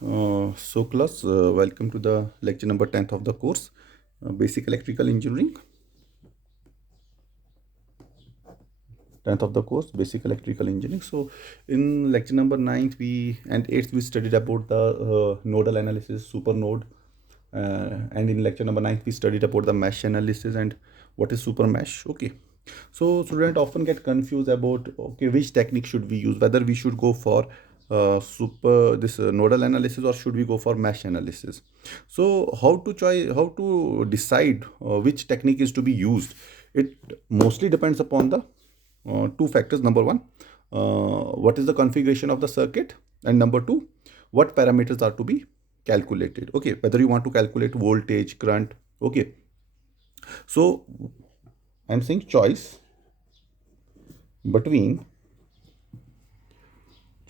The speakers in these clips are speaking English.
Class, welcome to the lecture number 10th of the course, Basic Electrical Engineering. 10th of the course, Basic Electrical Engineering. So, in lecture number 9th and 8th, we studied about the nodal analysis, super node. And in lecture number 9th, we studied about the mesh analysis and what is super mesh. Okay. So, students often get confused about, okay, which technique should we use, whether we should go for nodal analysis or should we go for mesh analysis. So how to decide which technique is to be used? It mostly depends upon the two factors. Number one, what is the configuration of the circuit, and number two, what parameters are to be calculated. Okay, whether you want to calculate voltage, current. Okay, so I'm saying between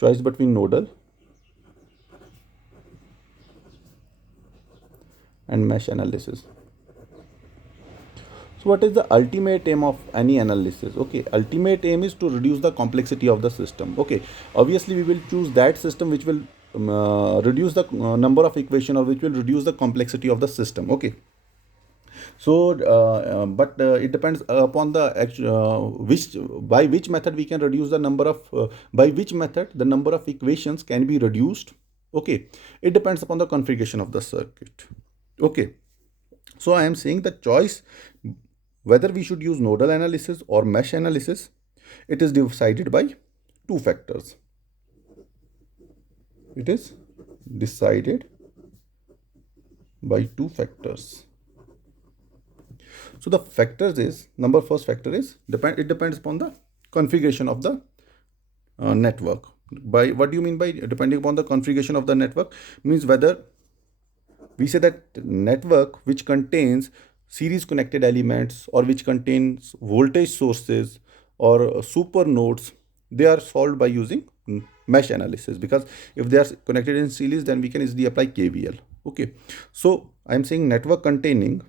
choice between nodal and mesh analysis. So what is the ultimate aim of any analysis? Okay, ultimate aim is to reduce the complexity of the system. Okay, obviously we will choose that system which will reduce the number of equation, or which will reduce the complexity of the system. Okay, so but it depends upon the which by which method we can reduce the number of by which method the number of equations can be reduced. Okay, it depends upon the configuration of the circuit. Okay, so I am saying the choice whether we should use nodal analysis or mesh analysis, it is decided by two factors. It is decided by two factors. So the factors is, first factor is it depends upon the configuration of the network. By what do you mean by depending upon the configuration of the network? Means whether we say that network which contains series connected elements or which contains voltage sources or super nodes, they are solved by using mesh analysis, because if they are connected in series, then we can easily apply KVL. Okay, so I am saying network containing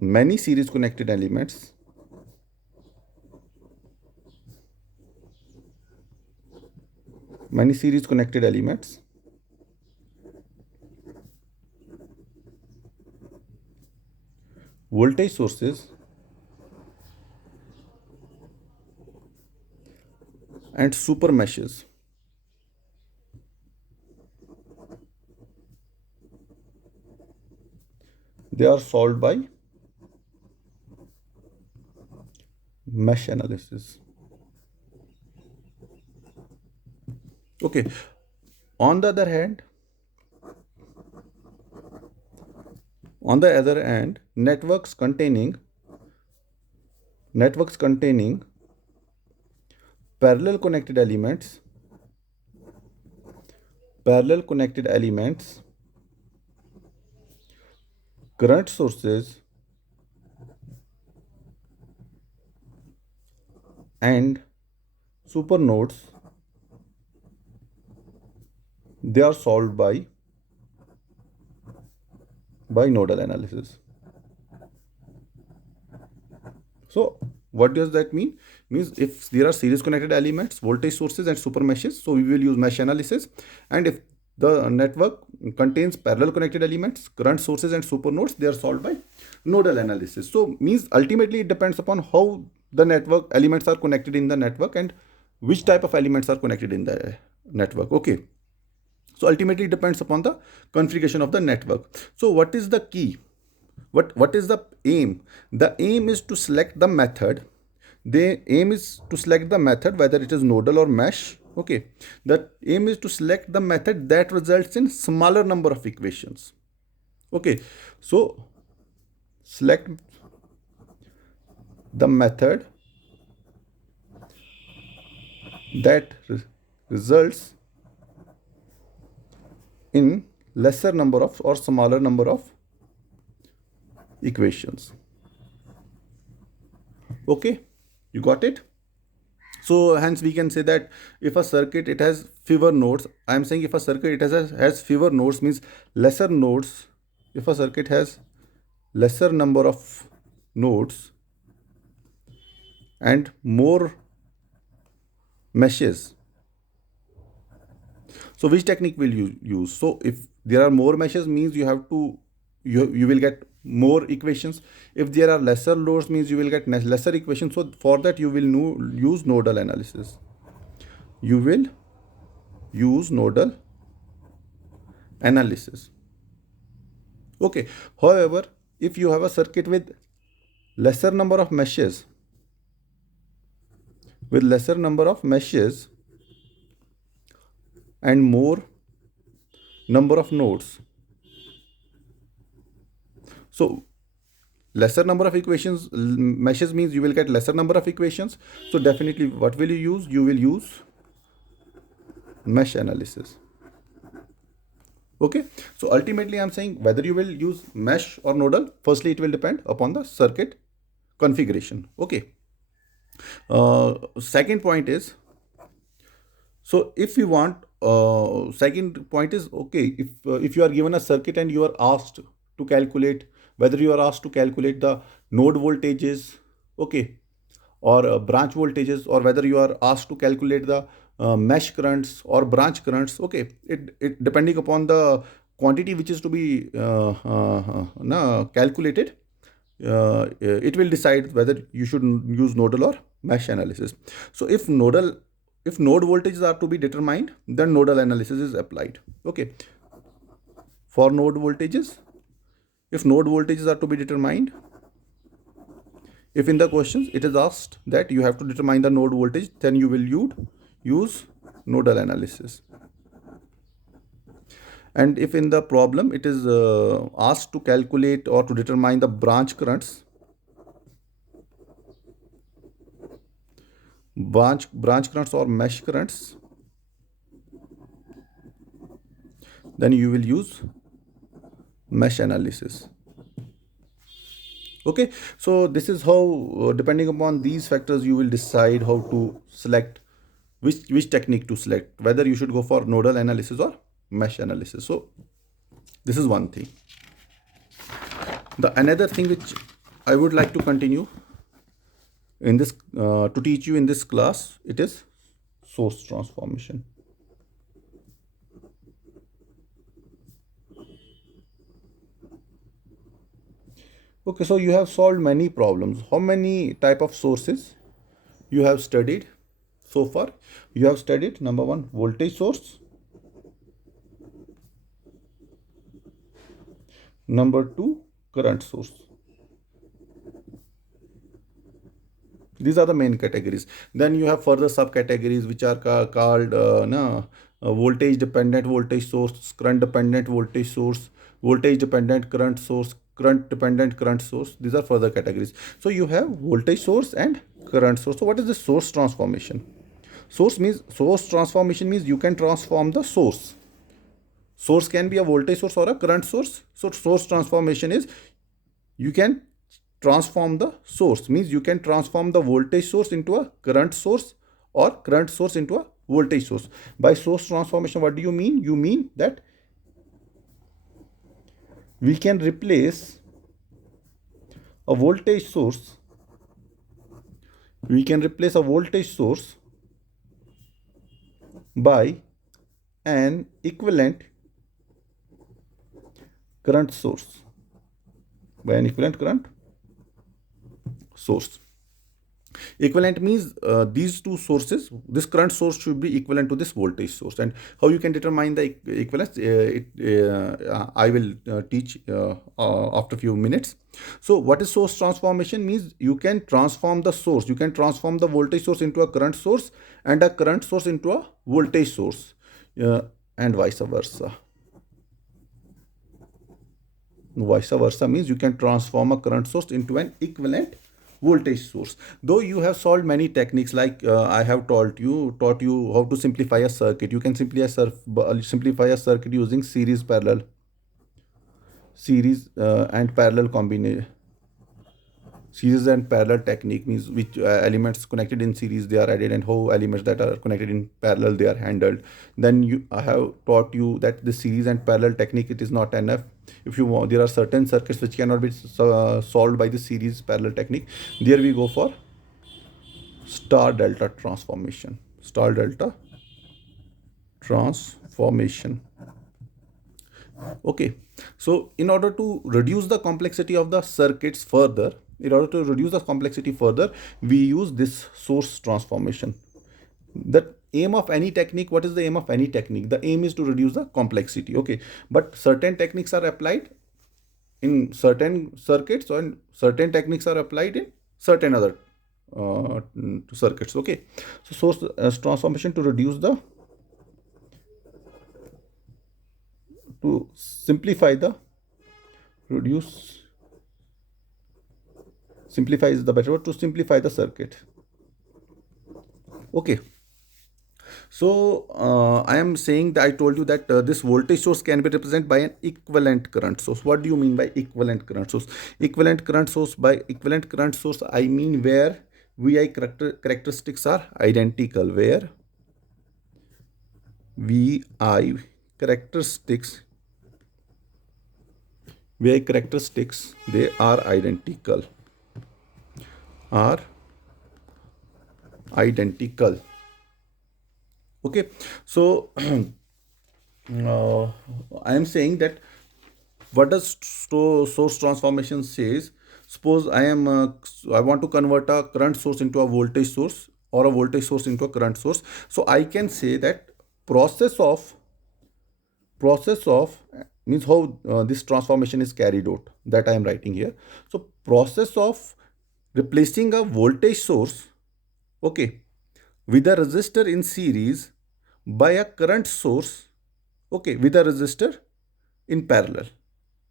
many series connected elements voltage sources and super meshes. They are solved by mesh analysis. Okay, on the other hand, networks containing parallel connected elements, current sources and super nodes, they are solved by nodal analysis. So what does that mean? Means if there are series connected elements, voltage sources and super meshes, so we will use mesh analysis. And if the network contains parallel connected elements, current sources and super nodes, they are solved by nodal analysis. So means ultimately it depends upon how the network elements are connected in the network and which type of elements are connected in the network. Okay, so ultimately it depends upon the configuration of the network. So what is the key? What is the aim? The aim is to select the method. The aim is to select the method whether it is nodal or mesh. Okay, the aim is to select the method that results in smaller number of equations. Okay, so select the method that results in lesser number of or smaller number of equations. Okay, you got it? So hence we can say that if a circuit it has fewer nodes, I am saying if a circuit it has fewer nodes, means lesser nodes. If a circuit has lesser number of nodes and more meshes. So which technique will you use? So if there are more meshes, means you have to, you will get more equations. If there are lesser loads, means you will get lesser equations. So for that you will use nodal analysis. You will use nodal analysis. Okay. However, if you have a circuit with lesser number of meshes, and more number of nodes, so lesser number of equations, meshes means you will get lesser number of equations. So definitely what will you use? You will use mesh analysis. Okay. So ultimately I'm saying whether you will use mesh or nodal, firstly it will depend upon the circuit configuration. Okay. Second point is, so if you want, second point is, okay, if you are given a circuit and you are asked to calculate, whether you are asked to calculate the node voltages, okay, or branch voltages, or whether you are asked to calculate the mesh currents or branch currents, okay, it depending upon the quantity which is to be calculated, it will decide whether you should use nodal or mesh analysis. So if node voltages are to be determined, then nodal analysis is applied. Okay. For node voltages, if node voltages are to be determined, if in the questions it is asked that you have to determine the node voltage, then you will use nodal analysis. And if in the problem it is asked to calculate or to determine the branch currents, branch currents or mesh currents, then you will use mesh analysis. Okay. So this is how, depending upon these factors, you will decide how to select which technique to select, whether you should go for nodal analysis or mesh analysis. So this is one thing. The another thing which I would like to continue in this, to teach you in this class, it is source transformation. Okay, so you have solved many problems. How many type of sources you have studied so far? You have studied, number one, voltage source. Number two, current source. These are the main categories. Then you have further subcategories which are called voltage dependent voltage source, current dependent voltage source, voltage dependent current source, current dependent current source. These are further categories. So you have voltage source and current source. So what is the source transformation? Source transformation means you can transform the source. Source can be a voltage source or a current source. So source transformation is you can transform the source, means you can transform the voltage source into a current source or current source into a voltage source. By source transformation, what do you mean? You mean that we can replace a voltage source, by an equivalent current source, Equivalent means these two sources, this current source should be equivalent to this voltage source. And how you can determine the equivalence, I will teach after a few minutes. So what is source transformation? Means you can transform the source, you can transform the voltage source into a current source and a current source into a voltage source, and vice versa. Vice versa means you can transform a current source into an equivalent voltage source. Though you have solved many techniques, like I have taught you how to simplify a circuit. You can simplify a circuit using series and parallel combination. Series and parallel technique means which elements connected in series they are added, and how elements that are connected in parallel they are handled. Then I have taught you that the series and parallel technique, it is not enough. If you want, there are certain circuits which cannot be solved by the series parallel technique. There we go for star delta transformation. star delta transformation. Okay, so in order to reduce the complexity of the circuits further, we use this source transformation. The aim of any technique, what is the aim of any technique? The aim is to reduce the complexity. Okay, but certain techniques are applied in certain circuits and certain techniques are applied in certain other circuits. Okay, so source transformation to reduce the, to simplify the, simplify is the better word, to simplify the circuit. Okay, so I am saying that I told you that this voltage source can be represented by an equivalent current source. What do you mean by equivalent current source? Equivalent current source, by equivalent current source I mean where VI characteristics are identical, where VI characteristics they are identical, okay. So I am saying that what does source transformation says? Suppose I want to convert a current source into a voltage source, or a voltage source into a current source. So I can say that process of means how this transformation is carried out, that I am writing here. So process of replacing a voltage source, okay, with a resistor in series by a current source, okay, with a resistor in parallel.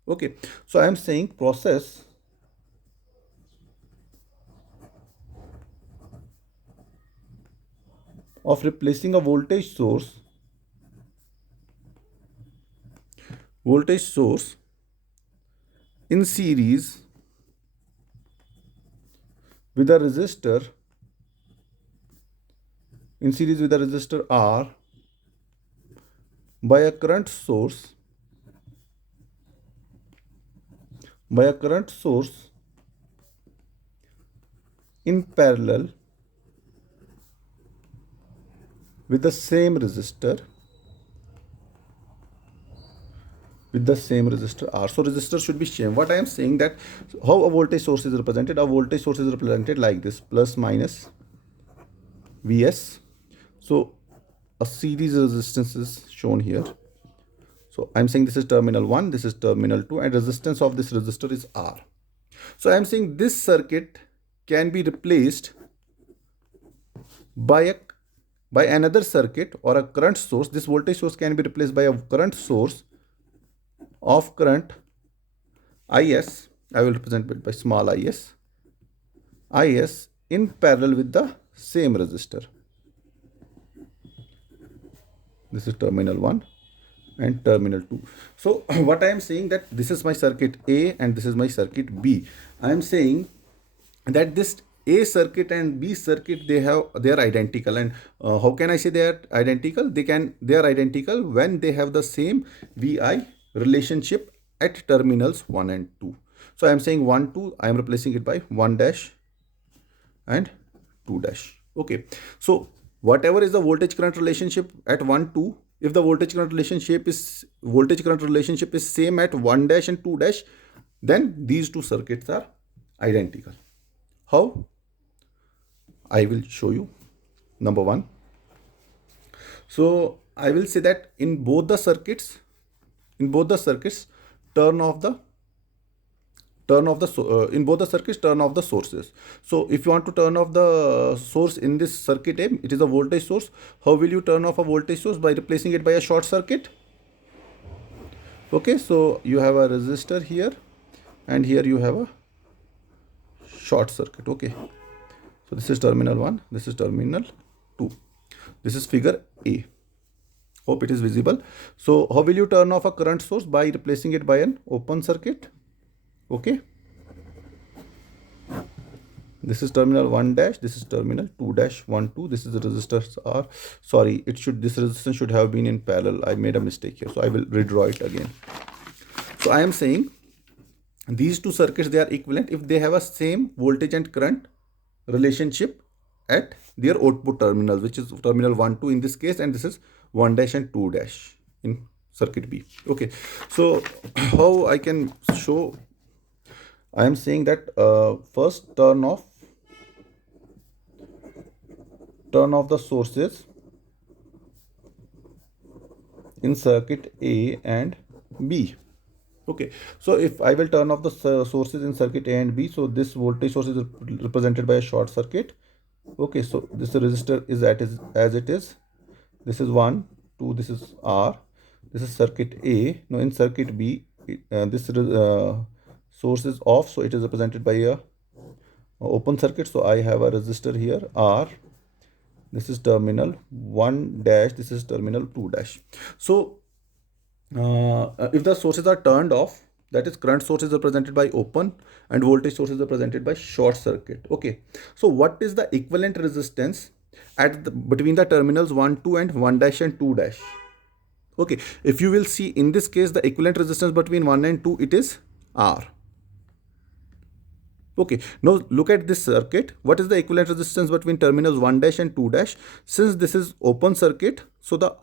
Okay, so I am saying process of replacing a voltage source in series with a resistor R by a current source in parallel with the same resistor R. So resistor should be same. What I am saying, that how a voltage source is represented? A voltage source is represented like this, plus minus Vs. So a series resistance is shown here. So I'm saying this is terminal 1, this is terminal 2, and resistance of this resistor is R. So I'm saying this circuit can be replaced by another circuit or a current source. This voltage source can be replaced by a current source of current Is. I will represent it by small is in parallel with the same resistor. This is terminal 1 and terminal 2. So what I am saying, that this is my circuit A and this is my circuit B. I am saying that this A circuit and B circuit, they are identical. And how can I say they are identical? They are identical when they have the same VI relationship at terminals 1 and 2. So I am saying 1, 2, I am replacing it by 1 dash and 2 dash. Okay, so whatever is the voltage current relationship at 1, 2, if the voltage current relationship is same at 1 dash and 2 dash, then these two circuits are identical. How? I will show you. Number 1. So I will say that in both the circuits, turn off the sources. So if you want to turn off the source in this circuit A, it is a voltage source. How will you turn off a voltage source? By replacing it by a short circuit. Okay, so you have a resistor here and here you have a short circuit. Okay, so this is terminal 1, this is terminal 2. This is figure A. Hope it is visible. So how will you turn off a current source? By replacing it by an open circuit. Okay, this is terminal 1 dash, this is terminal 2 dash, 1, 2. This is the resistors are, sorry, this resistance should have been in parallel. I made a mistake here, so I will redraw it again. So I am saying these two circuits, they are equivalent if they have a same voltage and current relationship at their output terminals, which is terminal 1, 2 in this case, and this is 1 dash and 2 dash in circuit B. Okay, so how I can show? I am saying that first turn off the sources in circuit A and B. Okay, so if I will turn off the sources in circuit A and B, so this voltage source is represented by a short circuit. Okay, so this resistor is as it is. This is 1, 2, this is R. This is circuit A. Now in circuit B, this source is off, so it is represented by a open circuit. So I have a resistor here, R. This is terminal 1 dash, this is terminal 2 dash. So if the sources are turned off, that is current source is represented by open and voltage source is represented by short circuit. Okay, so what is the equivalent resistance between the terminals 1, 2 and 1 dash and 2 dash? Okay, if you will see in this case, the equivalent resistance between 1 and 2, it is R. Okay, now look at this circuit. What is the equivalent resistance between terminals 1 dash and 2 dash? Since this is open circuit, so the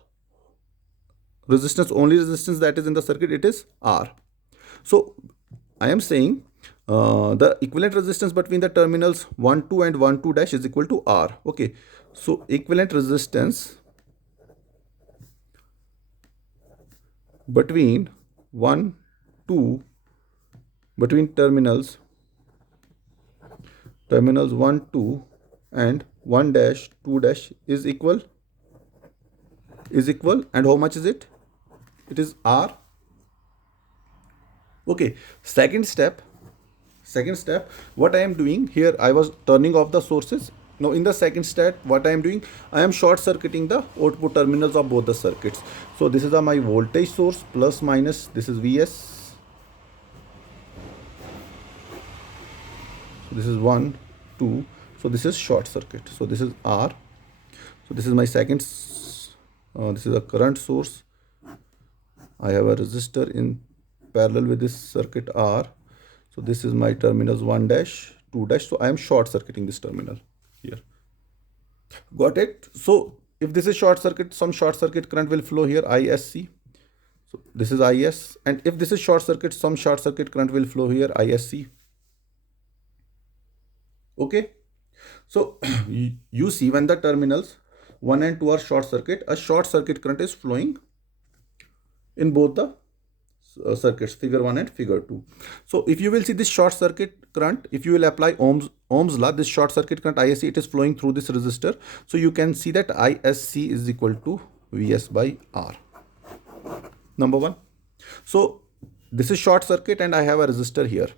only resistance that is in the circuit, it is R. So I am saying the equivalent resistance between the terminals 1, 2 and 1, 2 dash is equal to R. Okay, so equivalent resistance between 1, 2, between terminals 1, 2 and 1 dash, 2 dash is equal, and how much is it? It is R. Okay, second step, what I am doing here, I was turning off the sources. Now in the second step, what I am doing, I am short circuiting the output terminals of both the circuits. So this is my voltage source, plus minus, this is Vs. So this is 1, 2, so this is short circuit. So this is R. So this is my second, this is a current source. I have a resistor in parallel with this circuit R. So this is my terminals 1 dash, 2 dash. So I am short circuiting this terminal here. Got it? So if this is short circuit, some short circuit current will flow here, ISC. So this is IS. And if this is short circuit, some short circuit current will flow here, ISC. Okay. So you see, when the terminals 1 and 2 are short circuit, a short circuit current is flowing in both the circuits, figure 1 and figure 2. So if you will see this short circuit current, if you will apply Ohm's law, this short circuit current ISC, it is flowing through this resistor. So you can see that ISC is equal to Vs by R. Number 1. So this is short circuit and I have a resistor here.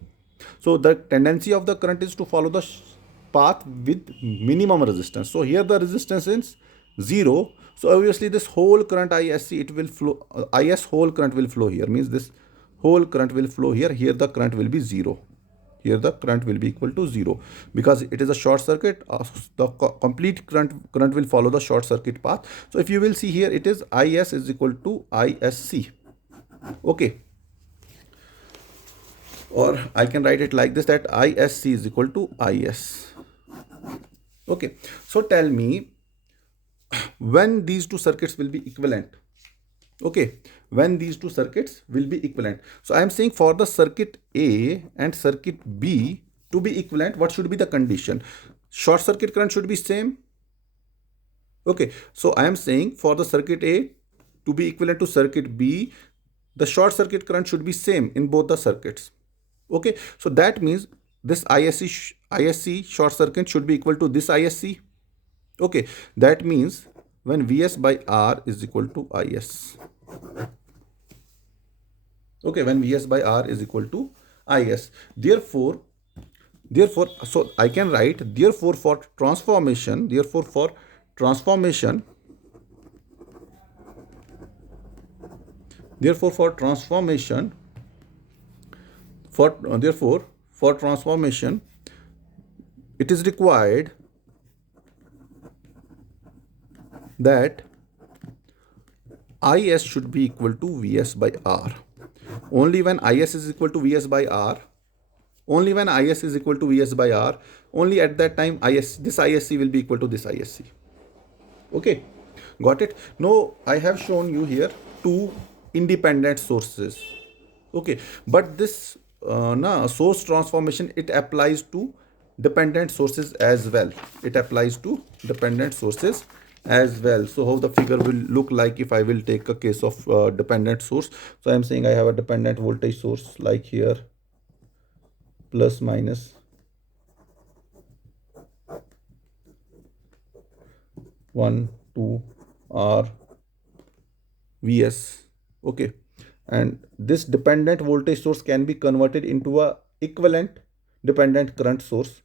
So the tendency of the current is to follow the path with minimum resistance. So here the resistance is 0. So obviously this whole current ISC, it will flow, IS whole current will flow here, means this whole current will flow here. Here the current will be 0. Here the current will be equal to 0 because it is a short circuit. The complete current will follow the short circuit path. So if you will see here, it is IS is equal to ISC. Okay. Or I can write it like this, that ISC is equal to IS. Okay. So tell me, when these two circuits will be equivalent? Okay, when these two circuits will be equivalent. So I am saying for the circuit A and circuit B to be equivalent, what should be the condition? Short circuit current should be same. Okay, so I am saying for the circuit A to be equivalent to circuit B, the short circuit current should be same in both the circuits. Okay, so that means this ISC short circuit should be equal to this ISC. Okay, that means when Vs by R is equal to Is. Okay, when Vs by R is equal to Is. Therefore, so I can write, therefore for transformation, therefore for transformation it is required that Is should be equal to Vs by R. Only when Is is equal to Vs by R, only when Is is equal to Vs by R, only at that time this ISC will be equal to this ISC. Okay, got it? Now I have shown you here two independent sources. Okay, but this source transformation, it applies to dependent sources as well. It applies to dependent sources as well. So how the figure will look like if I will take a case of dependent source. So I am saying I have a dependent voltage source like here, plus minus 1 2 R Vs. Okay, and this dependent voltage source can be converted into a equivalent dependent current source.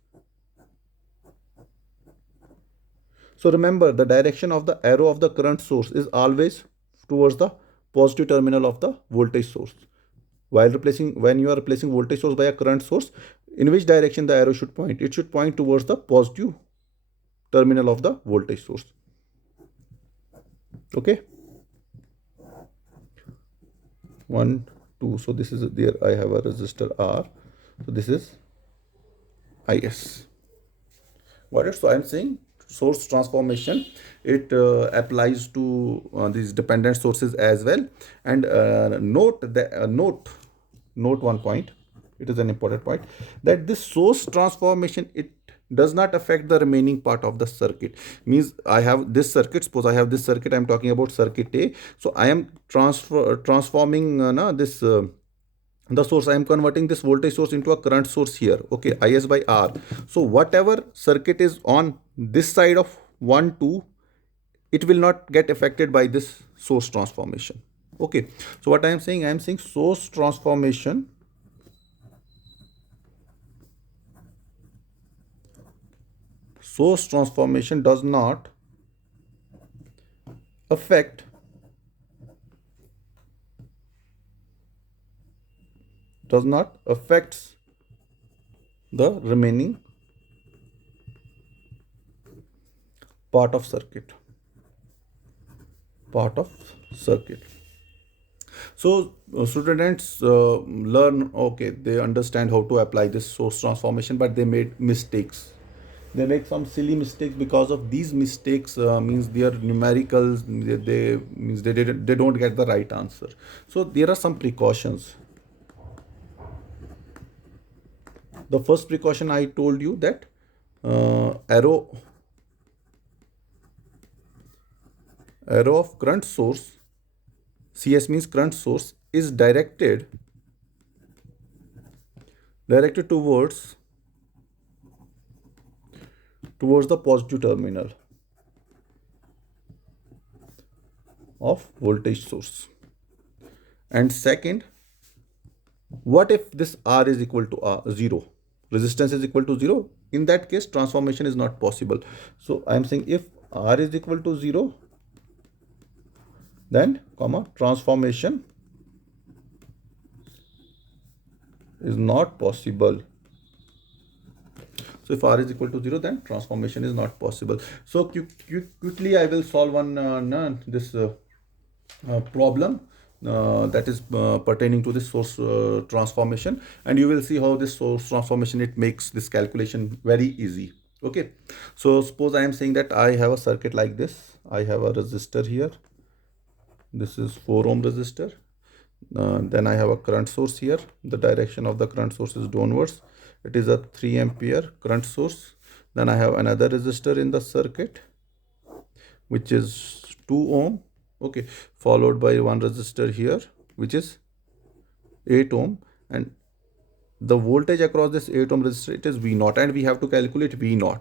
So remember, the direction of the arrow of the current source is always towards the positive terminal of the voltage source. When you are replacing voltage source by a current source, in which direction the arrow should point? It should point towards the positive terminal of the voltage source. Okay, 1 2. So this is there, I have a resistor R, so this is IS. Got it? So I am saying source transformation, it applies to these dependent sources as well. And note one point, it is an important point, that this source transformation, it does not affect the remaining part of the circuit. Means I have this circuit, suppose I have this circuit, I am talking about circuit A. So I am transforming the source, I am converting this voltage source into a current source here. Okay, IS by R. So whatever circuit is on this side of 1 2, it will not get affected by this source transformation. Okay, so what I am saying source transformation does not affect the remaining part of circuit. So students learn, okay, they understand how to apply this source transformation, but they made mistakes. They make some silly mistakes. Because of these mistakes, means their numericals, they don't get the right answer. So there are some precautions. The first precaution, I told you that arrow of current source, CS means current source, is directed towards the positive terminal of voltage source. And second, what if this R is equal to 0? Resistance is equal to 0. In that case, transformation is not possible. So I am saying if R is equal to 0, then transformation is not possible. So if R is equal to 0, then transformation is not possible. So quickly I will solve this problem that is pertaining to this source transformation, and you will see how this source transformation, it makes this calculation very easy. Okay, so suppose I am saying that I have a circuit like this. I have a resistor here. This is 4 ohm resistor. Then I have a current source here. The direction of the current source is downwards. It is a 3 ampere current source. Then I have another resistor in the circuit, which is 2 ohm. Okay, followed by one resistor here, which is 8 ohm. And the voltage across this 8 ohm resistor, it is V0, and we have to calculate V0.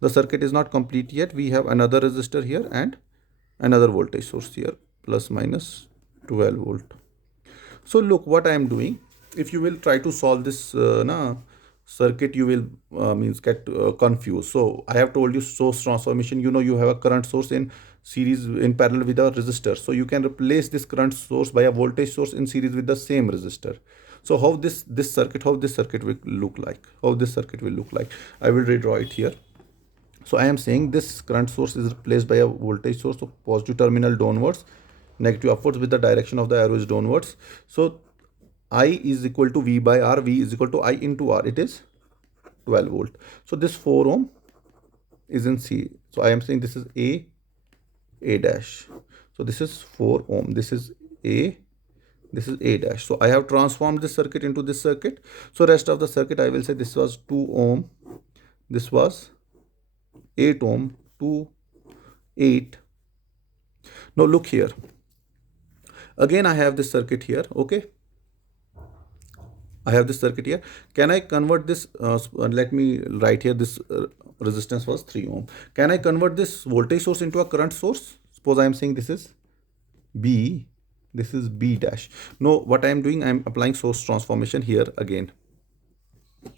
The circuit is not complete yet. We have another resistor here and another voltage source here, plus minus 12 volt. So look what I am doing. If you will try to solve this circuit, you will get confused. So I have told you source transformation. You have a current source in series, in parallel with a resistor. So you can replace this current source by a voltage source in series with the same resistor. So how this circuit will look like? I will redraw it here. So I am saying this current source is replaced by a voltage source of positive terminal downwards, negative upwards, with the direction of the arrow is downwards. So I is equal to V by R, V is equal to I into R. It is 12 volt. So this 4 ohm is in C. So I am saying this is A dash. So this is 4 ohm. This is A dash. So I have transformed this circuit into this circuit. So rest of the circuit I will say this was 2 ohm. This was 8 ohm. 2, 8. Now look here. Again I have this circuit here. Okay. I have this circuit here. Can I convert this? Let me write here. This resistance was 3 ohm. Can I convert this voltage source into a current source? Suppose I am saying this is B. This is B dash. No, what I am doing, I am applying source transformation here again.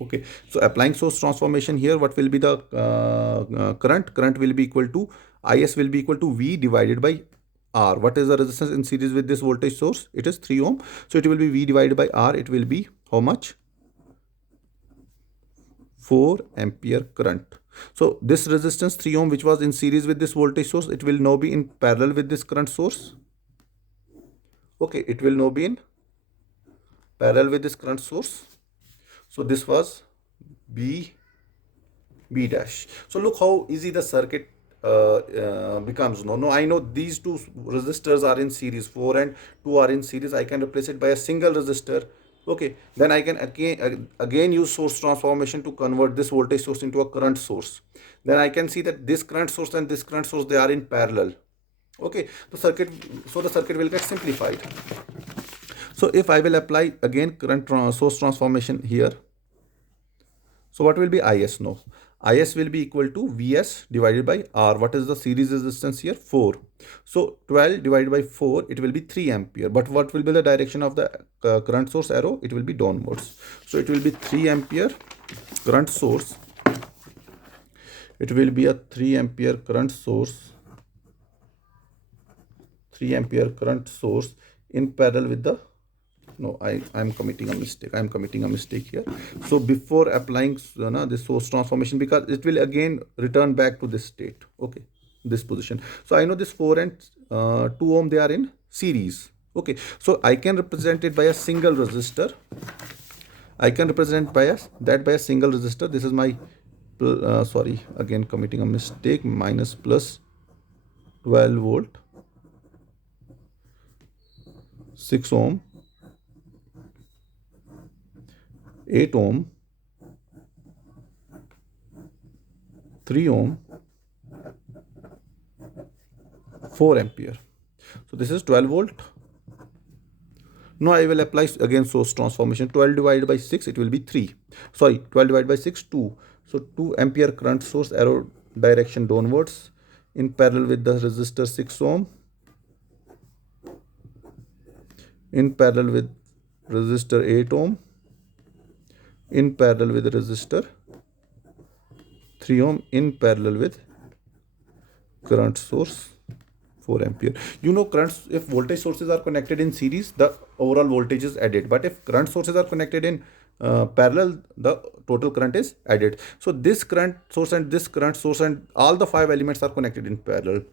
Okay. So applying source transformation here, what will be the current? Current will be equal to Is will be equal to V divided by R. What is the resistance in series with this voltage source? It is 3 ohm. So it will be V divided by R. It will be how much? 4 ampere current. So this resistance 3 ohm which was in series with this voltage source, it will now be in parallel with this current source. Okay, it will now be in parallel with this current source. So this was B dash. So look how easy the circuit becomes. No, I know these two resistors are in series, 4 and 2 are in series. I can replace it by a single resistor. Okay, then I can again use source transformation to convert this voltage source into a current source. Then I can see that this current source and this current source, they are in parallel. Okay, the circuit will get simplified. So if I will apply again current source transformation here, so what will be Is now? Is will be equal to Vs divided by R. What is the series resistance here? 4. So 12 divided by 4, it will be 3 ampere. But what will be the direction of the current source arrow? It will be downwards. So it will be 3 ampere current source. It will be a 3 ampere current source. 3 ampere current source in parallel with the, no, I am committing a mistake. I am committing a mistake here. So before applying this source transformation, because it will again return back to this state. Okay, this position. So I know this 4 and 2 ohm, they are in series. Okay, so I can represent it by a single resistor. I can represent by a single resistor. This is my sorry, again committing a mistake. Minus plus 12 volt, 6 ohm, 8 ohm, 3 ohm, 4 ampere. So this is 12 volt. Now I will apply again source transformation. 12 divided by 6, it will be 3. Sorry, 12 divided by 6, 2. So 2 ampere current source, arrow direction downwards, in parallel with the resistor 6 ohm, in parallel with resistor 8 ohm, in parallel with resistor 3 ohm, in parallel with current source 4 ampere. You know, currents, if voltage sources are connected in series, the overall voltage is added. But if current sources are connected in parallel, the total current is added. So this current source and this current source and all the 5 elements are connected in parallel.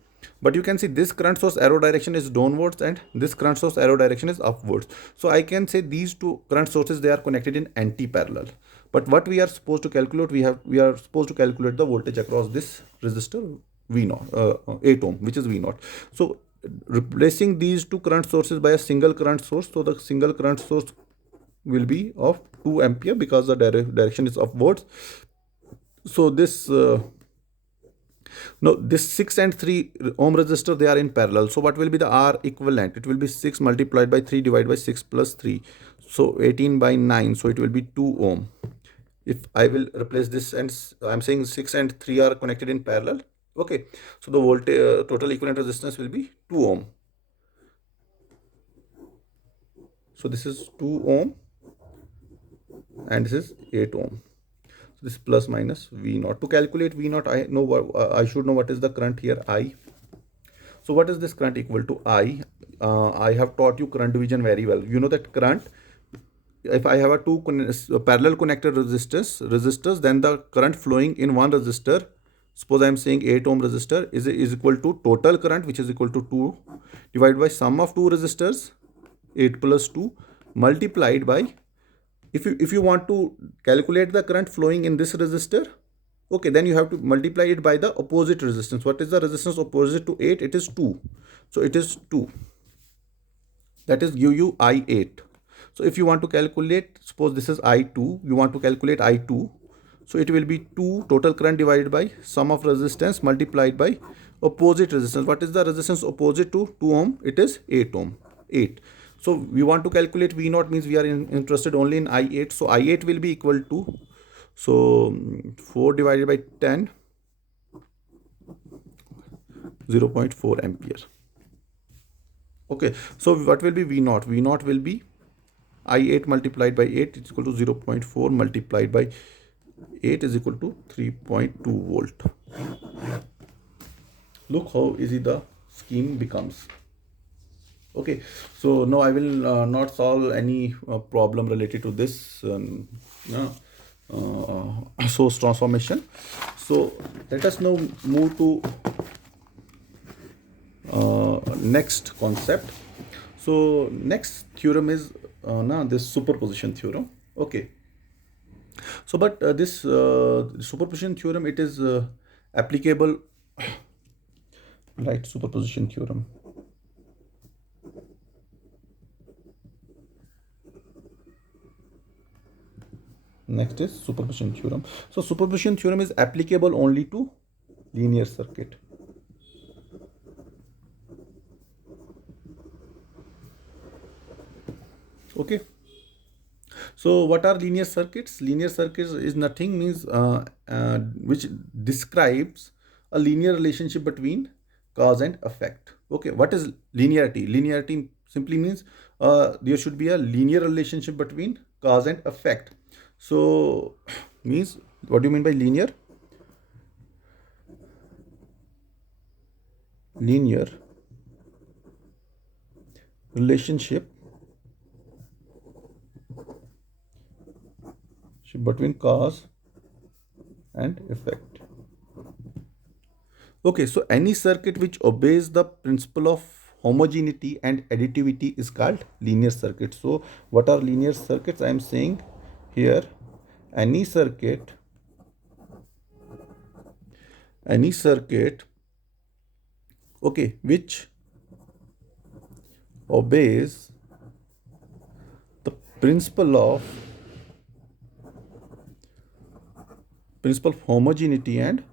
But you can see this current source arrow direction is downwards and this current source arrow direction is upwards. So I can say these two current sources, they are connected in anti-parallel. But what we are supposed to calculate, we are supposed to calculate the voltage across this resistor V0, 8 ohm, which is V0. So replacing these two current sources by a single current source, so the single current source will be of 2 ampere because the direction is upwards. So this this 6 and 3 ohm resistor, they are in parallel. So what will be the R equivalent? It will be 6 multiplied by 3 divided by 6 plus 3. So 18 by 9. So it will be 2 ohm. If I will replace this, and I'm saying 6 and 3 are connected in parallel. Okay, so the voltage total equivalent resistance will be 2 ohm. So this is 2 ohm and this is 8 ohm. So this plus minus V0. To calculate V0, I should know what is the current here, I. So what is this current equal to? I have taught you current division very well. You know that current, if I have a two parallel connected resistors, then the current flowing in one resistor, suppose I am saying 8 ohm resistor, is equal to total current, which is equal to 2 divided by sum of two resistors, 8 plus 2, multiplied by If you want to calculate the current flowing in this resistor, okay, then you have to multiply it by the opposite resistance. What is the resistance opposite to 8? It is 2. So it is 2, that is give you I8. So if you want to calculate, suppose this is I2, you want to calculate I2, so it will be 2 total current divided by sum of resistance multiplied by opposite resistance. What is the resistance opposite to 2 ohm? It is 8 ohm. 8. So we want to calculate V0, means we are interested only in I8. So I8 will be equal to, so 4 divided by 10, 0.4 ampere. Okay, so what will be V0? V0 will be I8 multiplied by 8 is equal to 0.4 multiplied by 8 is equal to 3.2 volt. Look how easy the scheme becomes. Okay, so now I will not solve any problem related to this source transformation. So let us now move to next concept. So next theorem is this superposition theorem. Okay, so but this superposition theorem, it is applicable, right? Superposition theorem. Next is superposition theorem. So superposition theorem is applicable only to linear circuit. Okay, so what are linear circuits? Linear circuits is nothing, means which describes a linear relationship between cause and effect. Okay, what is linearity? Linearity simply means there should be a linear relationship between cause and effect. So means, what do you mean by linear? Linear relationship between cause and effect. Okay, so any circuit which obeys the principle of homogeneity and additivity is called linear circuit. So what are linear circuits? I am saying here, any circuit okay, which obeys the principle of homogeneity and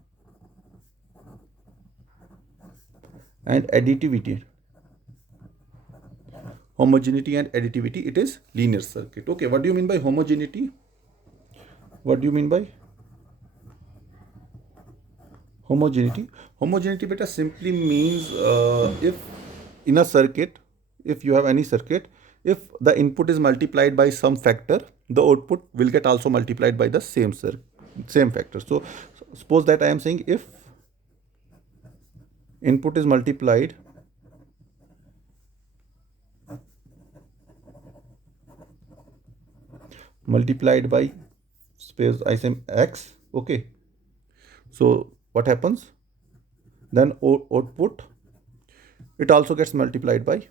additivity. Homogeneity and additivity, it is linear circuit. Okay, what do you mean by homogeneity? What do you mean by homogeneity? Homogeneity, beta, simply means if in a circuit, if you have any circuit, if the input is multiplied by some factor, the output will get also multiplied by the same factor. So suppose that I am saying, if input is multiplied by space, I say x. Okay, so what happens? Then output, it also gets multiplied by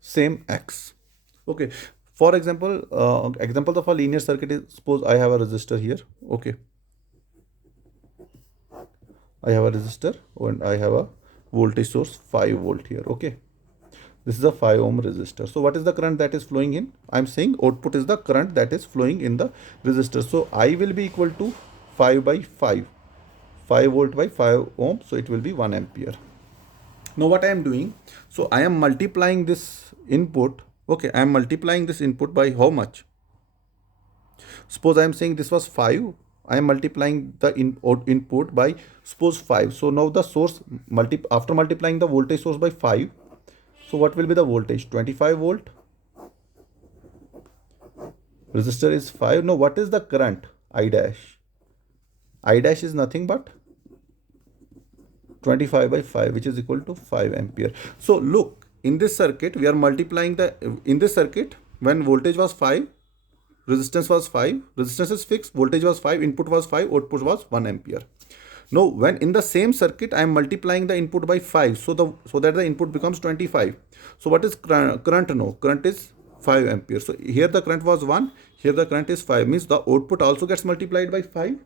same x. Okay, for example, example of a linear circuit is, suppose I have a resistor here. Okay, I have a resistor and I have a voltage source 5 volt here. Okay, this is a 5 ohm resistor. So what is the current that is flowing in? I am saying output is the current that is flowing in the resistor. So I will be equal to 5 by 5 volt by 5 ohm. So it will be 1 ampere. Now what I am doing, so I am multiplying this input. Okay, I am multiplying this input by how much? Suppose I am saying this was 5. I am multiplying the input by, suppose, 5. So now the source, after multiplying the voltage source by 5, so what will be the voltage? 25 volt. Resistor is 5. Now what is the current? I dash. I dash is nothing but 25 by 5, which is equal to 5 ampere. So look, in this circuit, we are multiplying in this circuit, when voltage was 5, resistance was 5, resistance is fixed, voltage was 5, input was 5, output was 1 ampere. No, when in the same circuit I am multiplying the input by 5, so that the input becomes 25. So what is current? No, current is 5 ampere. So here the current was 1, here the current is 5, means the output also gets multiplied by 5.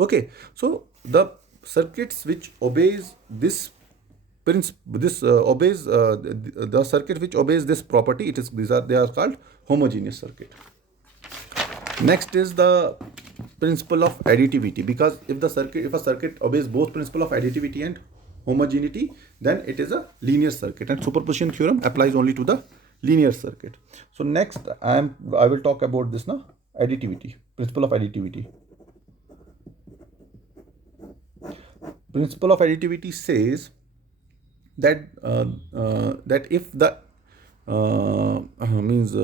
Okay, so the circuits which obeys this obeys the circuit which obeys this property, they are called homogeneous circuit. Next is the principle of additivity, because if a circuit obeys both principle of additivity and homogeneity, then it is a linear circuit, and superposition theorem applies only to the linear circuit. So next I will talk about this now, additivity, principle of additivity. Principle of additivity says that that if the means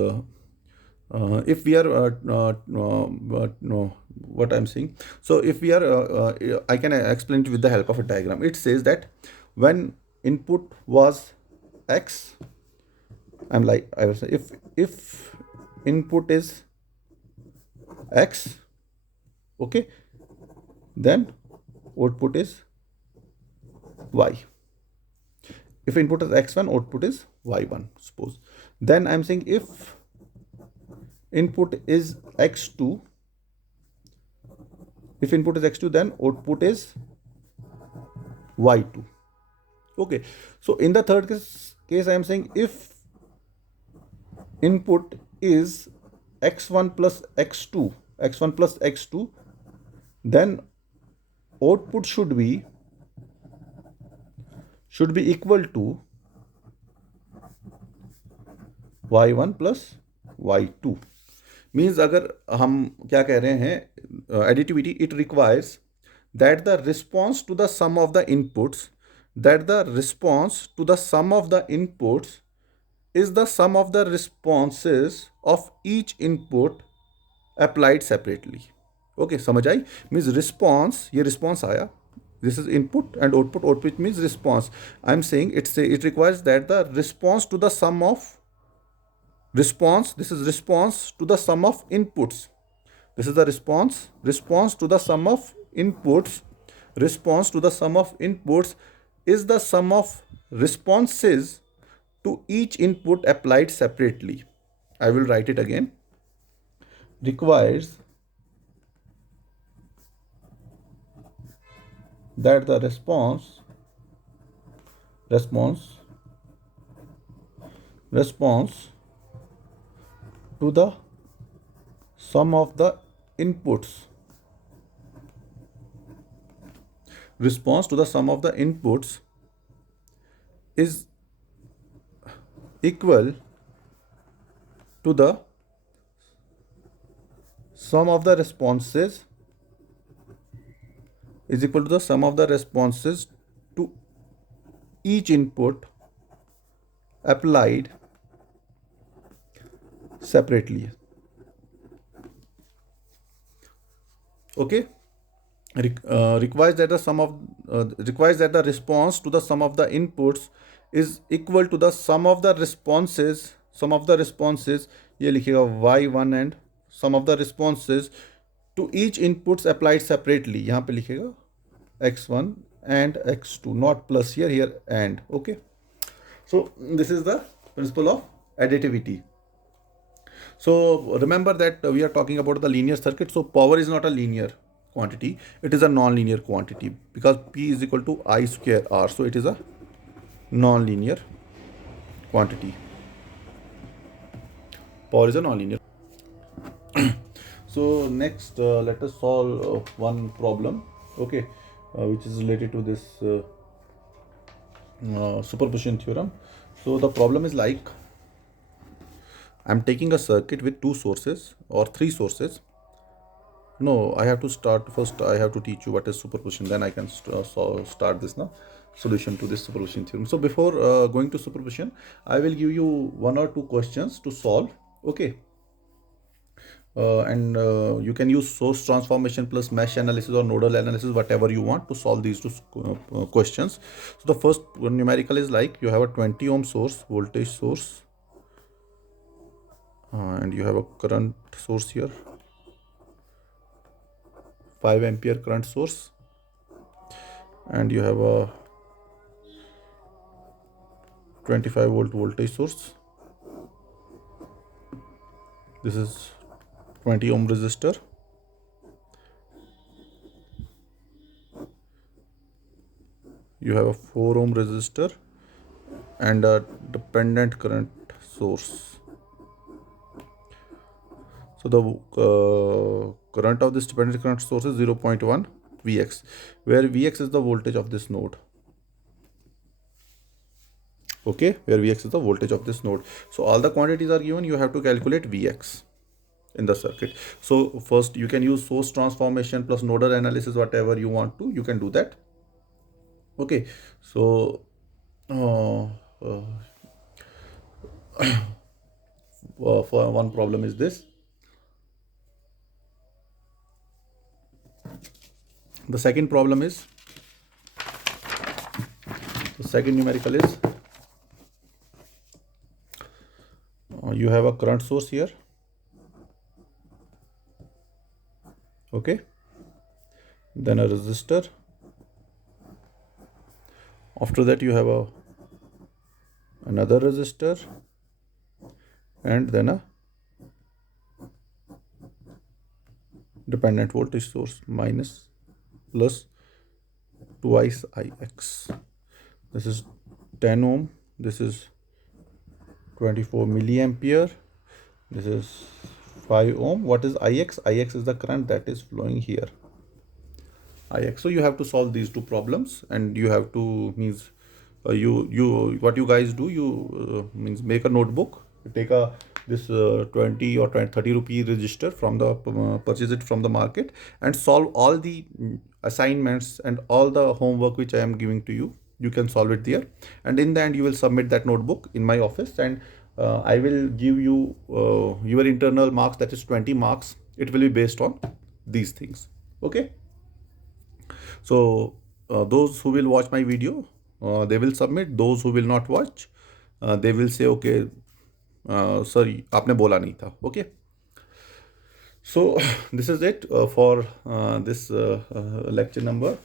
if we are no, what I'm saying, so if we are I can explain it with the help of a diagram. It says that when input was x, I will say, if input is x, okay, then output is y. If input is x1, output is y1, suppose. Then I'm saying if input is x2, then output is y2. Okay, so in the third case I am saying if input is x1 plus x2, then output should be equal to y1 plus y2. Means अगर हम क्या कह रहे हैं, additivity, it requires that the response to the sum of the inputs is the sum of the responses of each input applied separately. Okay, समझ आई? Means response, ये response आया, this is input, and output means response. I'm saying it requires that the response to the sum of response, this is response to the sum of inputs, this is the response to the sum of inputs, is the sum of responses to each input applied separately. I will write it again. Requires that the response to the sum of the inputs, is equal to the sum of the responses to each input applied separately. Okay, requires that the response to the sum of the inputs is equal to the sum of the responses, ये लिखिएगा y1, and sum of the responses to each inputs applied separately, यहाँ पे लिखिएगा x1 and x2, not plus here and. Okay, so this is the principle of additivity. So remember that we are talking about the linear circuit. So power is not a linear quantity, it is a non-linear quantity, because P is equal to I square R. So it is a non-linear quantity. Power is a non-linear. So next let us solve one problem, okay, which is related to this superposition theorem. So the problem is like, I'm taking a circuit with 2 sources or 3 sources. No, I have to start first. I have to teach you what is superposition, then I can start this now solution to this superposition theorem. So before going to superposition, I will give you 1 or 2 questions to solve. Okay, and you can use source transformation plus mesh analysis or nodal analysis, whatever you want to solve these 2 questions. So the first numerical is like, you have a 20 ohm source, voltage source, and you have a current source here, 5 ampere current source, and you have a 25 volt voltage source. This is 20 ohm resistor. You have a 4 ohm resistor and a dependent current source. So the current of this dependent current source is 0.1 Vx, where Vx is the voltage of this node. Okay, where Vx is the voltage of this node. So all the quantities are given, you have to calculate Vx in the circuit. So first you can use source transformation plus nodal analysis, whatever you want to, you can do that. Okay, so uh, uh, for one problem is this. The second problem is, the second numerical is, you have a current source here. Okay, then a resistor. After that you have another resistor, and then a dependent voltage source minus plus twice Ix. This is 10 ohm, this is 24 milliampere, this is 5 ohm. What is Ix? Ix is the current that is flowing here. Ix. So you have to solve these two problems, and you have to means you what you guys do, you means make a notebook, take a this 20 or 20, 30 rupee register from the purchase it from the market, and solve all the assignments and all the homework which I am giving to you. You can solve it there, and in the end you will submit that notebook in my office, and I will give you your internal marks, that is 20 marks. It will be based on these things. Okay, so those who will watch my video, they will submit. Those who will not watch, they will say, okay, sir, आपने बोला नहीं था. Okay, so this is it for this lecture number.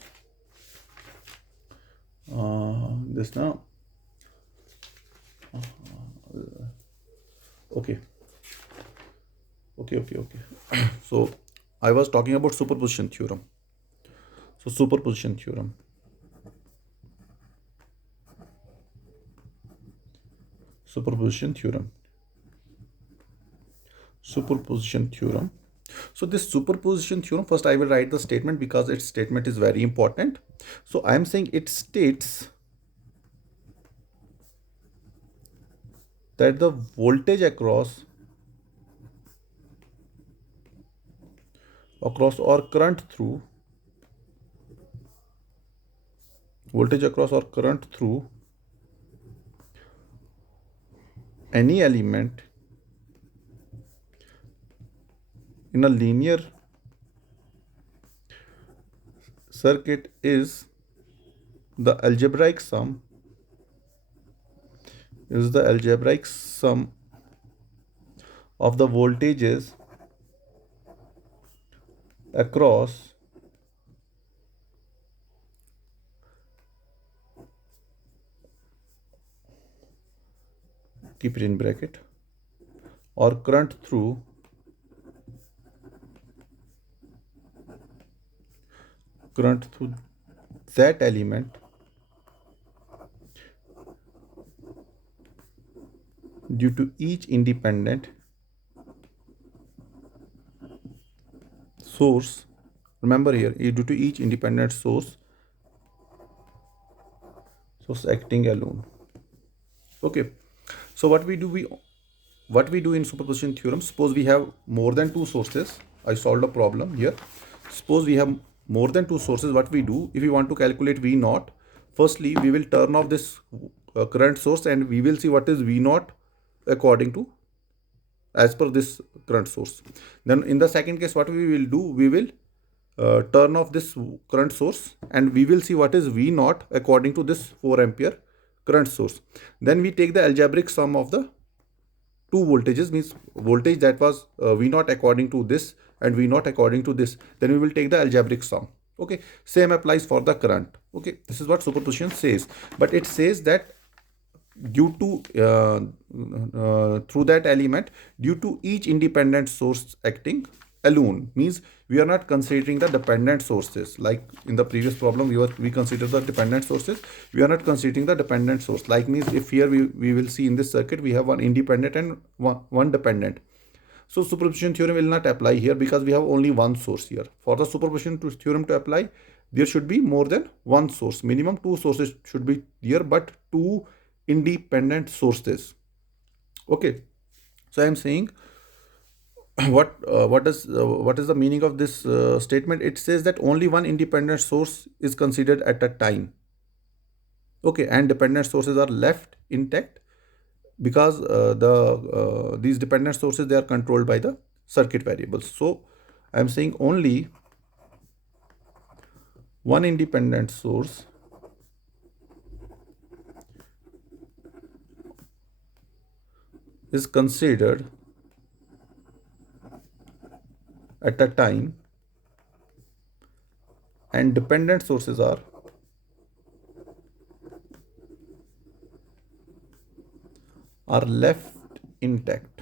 This now. Okay. So I was talking about superposition theorem. So superposition theorem. Superposition theorem. So this superposition theorem, first I will write the statement because its statement is very important. So I am saying it states that the voltage across or current through any element in a linear circuit is the algebraic sum of the voltages across keep it in bracket or current through that element due to each independent source. Remember here, due to each independent source acting alone. Okay, so what we do in superposition theorem, suppose we have more than two sources. I solved a problem here. Suppose we have more than two sources. What we do, if we want to calculate V naught, firstly we will turn off this current source and we will see what is V naught according to as per this current source. Then in the second case, what we will do, we will turn off this current source and we will see what is V naught according to this 4 ampere current source. Then we take the algebraic sum of the two voltages, means voltage that was V naught according to this and V naught according to this. Then we will take the algebraic sum. Okay, same applies for the current. Okay, this is what superposition says, but it says that due to through that element, due to each independent source acting alone, means we are not considering the dependent sources. Like in the previous problem, we consider the dependent sources, we are not considering the dependent source. Like means if here we will see in this circuit we have one independent and one dependent. So superposition theorem will not apply here because we have only one source here. For the superposition theorem to apply, there should be more than one source. Minimum two sources should be here, but two independent sources. Okay, so I am saying what is the meaning of this statement? It says that only one independent source is considered at a time. Okay, and dependent sources are left intact because these dependent sources, they are controlled by the circuit variables. So I am saying only one independent source is considered at a time, and dependent sources are left intact.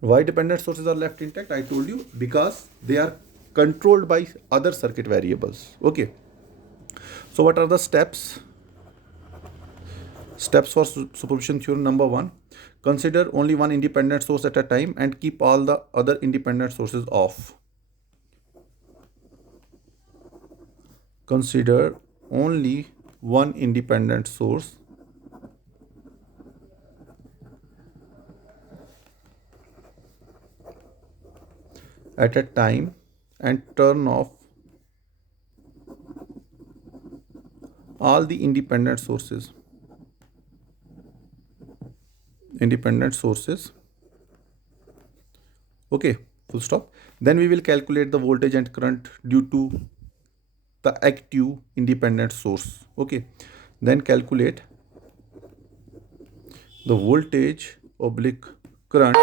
Why dependent sources are left intact? I told you, because they are controlled by other circuit variables. Okay, so what are the steps for superposition theorem? Number one, consider only one independent source at a time and keep all the other independent sources off. Consider only one independent source at a time and turn off all the independent sources. Okay, full stop. Then we will calculate the voltage and current due to the active independent source. Okay, then calculate the voltage oblique current